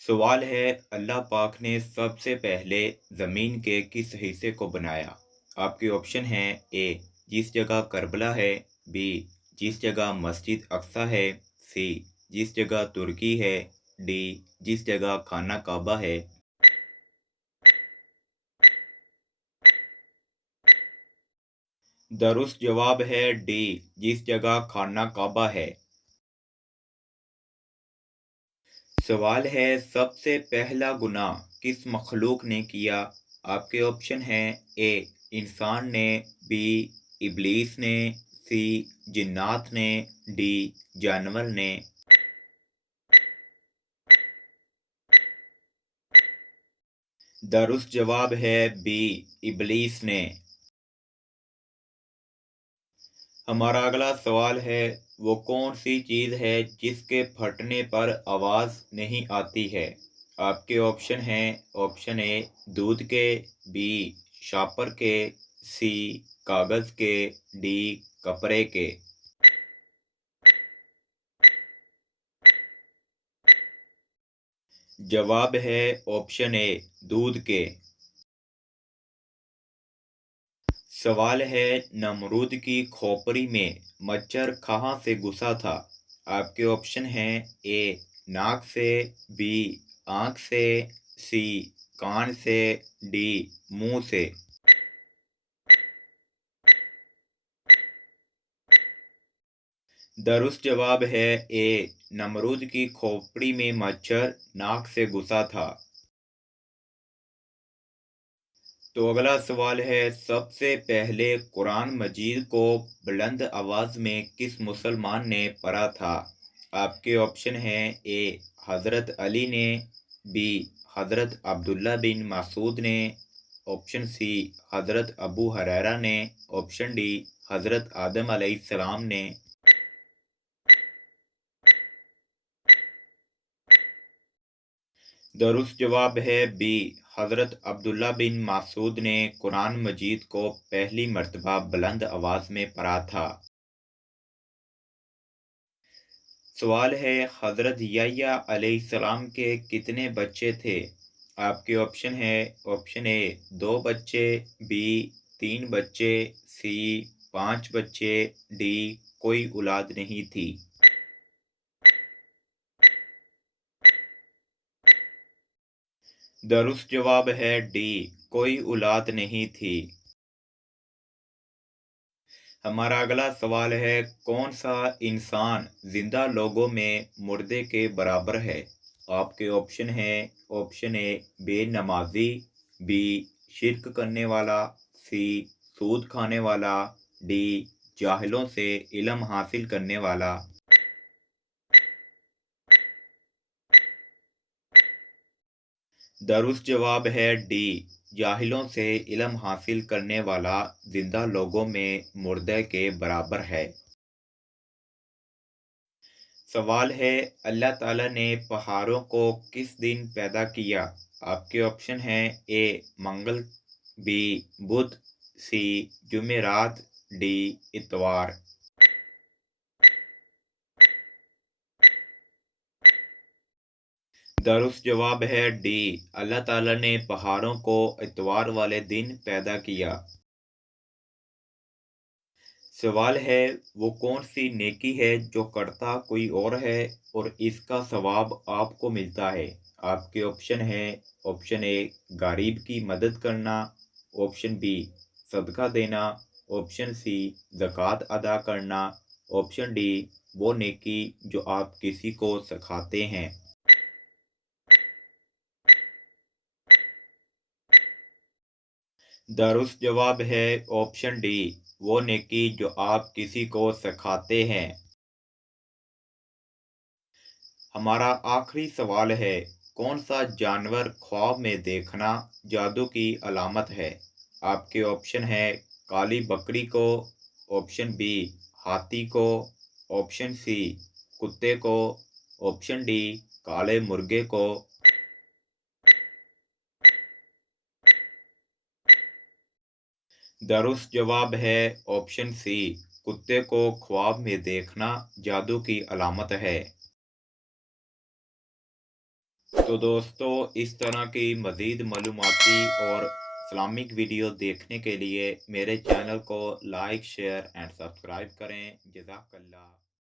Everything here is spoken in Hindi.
सवाल है, अल्लाह पाक ने सबसे पहले ज़मीन के किस हिस्से को बनाया? आपके ऑप्शन हैं ए जिस जगह करबला है, बी जिस जगह मस्जिद अक्सा है, सी जिस जगह तुर्की है, डी जिस जगह खाना काबा है। दुरुस्त जवाब है डी जिस जगह खाना काबा है। सवाल है, सबसे पहला गुनाह किस मखलूक ने किया? आपके ऑप्शन हैं ए इंसान ने, बी इब्लीस ने, सी जिन्नात ने, डी जानवर ने। दुरुस्त जवाब है बी इब्लीस ने। हमारा अगला सवाल है, वो कौन सी चीज़ है जिसके फटने पर आवाज़ नहीं आती है? आपके ऑप्शन हैं ऑप्शन ए दूध के, बी शापर के, सी कागज़ के, डी कपड़े के। जवाब है ऑप्शन ए दूध के। सवाल है, नमरूद की खोपड़ी में मच्छर कहाँ से घुसा था? आपके ऑप्शन हैं ए नाक से, बी आँख से, सी कान से, डी मुंह से। दुरुस्त जवाब है ए नमरूद की खोपड़ी में मच्छर नाक से घुसा था। तो अगला सवाल है, सबसे पहले कुरान मजीद को बुलंद आवाज़ में किस मुसलमान ने पढ़ा था? आपके ऑप्शन हैं ए हज़रत अली ने, बी हज़रत अब्दुल्ला बिन मसूद ने, ऑप्शन सी हज़रत अबू हुरैरा ने, ऑप्शन डी हज़रत आदम अलैहिस्सलाम ने। दुरुस्त जवाब है बी हज़रत अब्दुल्ला बिन मसूद ने कुरान मजीद को पहली मर्तबा बुलंद आवाज़ में पढ़ा था। सवाल है, हज़रत यहया अलैहिस्सलाम के कितने बच्चे थे? आपके ऑप्शन है ऑप्शन ए दो बच्चे, बी तीन बच्चे, सी पाँच बच्चे, डी कोई औलाद नहीं थी। दुरुस्त जवाब है डी कोई औलाद नहीं थी। हमारा अगला सवाल है, कौन सा इंसान जिंदा लोगों में मुर्दे के बराबर है? आपके ऑप्शन हैं ऑप्शन ए बेनमाजी, बी शिरक करने वाला, सी सूद खाने वाला, डी जाहिलों से इल्म हासिल करने वाला। दुरुस्त जवाब है डी जाहिलों से इल्म हासिल करने वाला जिंदा लोगों में मुर्दे के बराबर है। सवाल है, अल्लाह ताला ने पहाड़ों को किस दिन पैदा किया? आपके ऑप्शन हैं ए मंगल, बी बुध, सी जुमेरात, डी इतवार। दुरुस्त जवाब है डी अल्लाह ताला ने पहाड़ों को इतवार वाले दिन पैदा किया। सवाल है, वो कौन सी नेकी है जो करता कोई और है और इसका सवाब आपको मिलता है? आपके ऑप्शन हैं ऑप्शन ए गरीब की मदद करना, ऑप्शन बी सदका देना, ऑप्शन सी ज़कात अदा करना, ऑप्शन डी वो नेकी जो आप किसी को सिखाते हैं। दुरुस्त जवाब है ऑप्शन डी वो नेकी जो आप किसी को सिखाते हैं। हमारा आखिरी सवाल है, कौन सा जानवर ख्वाब में देखना जादू की अलामत है? आपके ऑप्शन है काली बकरी को, ऑप्शन बी हाथी को, ऑप्शन सी कुत्ते को, ऑप्शन डी काले मुर्गे को। दुरुस्त जवाब है ऑप्शन सी कुत्ते को ख्वाब में देखना जादू की अलामत है। तो दोस्तों, इस तरह की मज़ीद मालूमाती और इस्लामिक वीडियो देखने के लिए मेरे चैनल को लाइक, शेयर एंड सब्सक्राइब करें। जज़ाकल्लाह।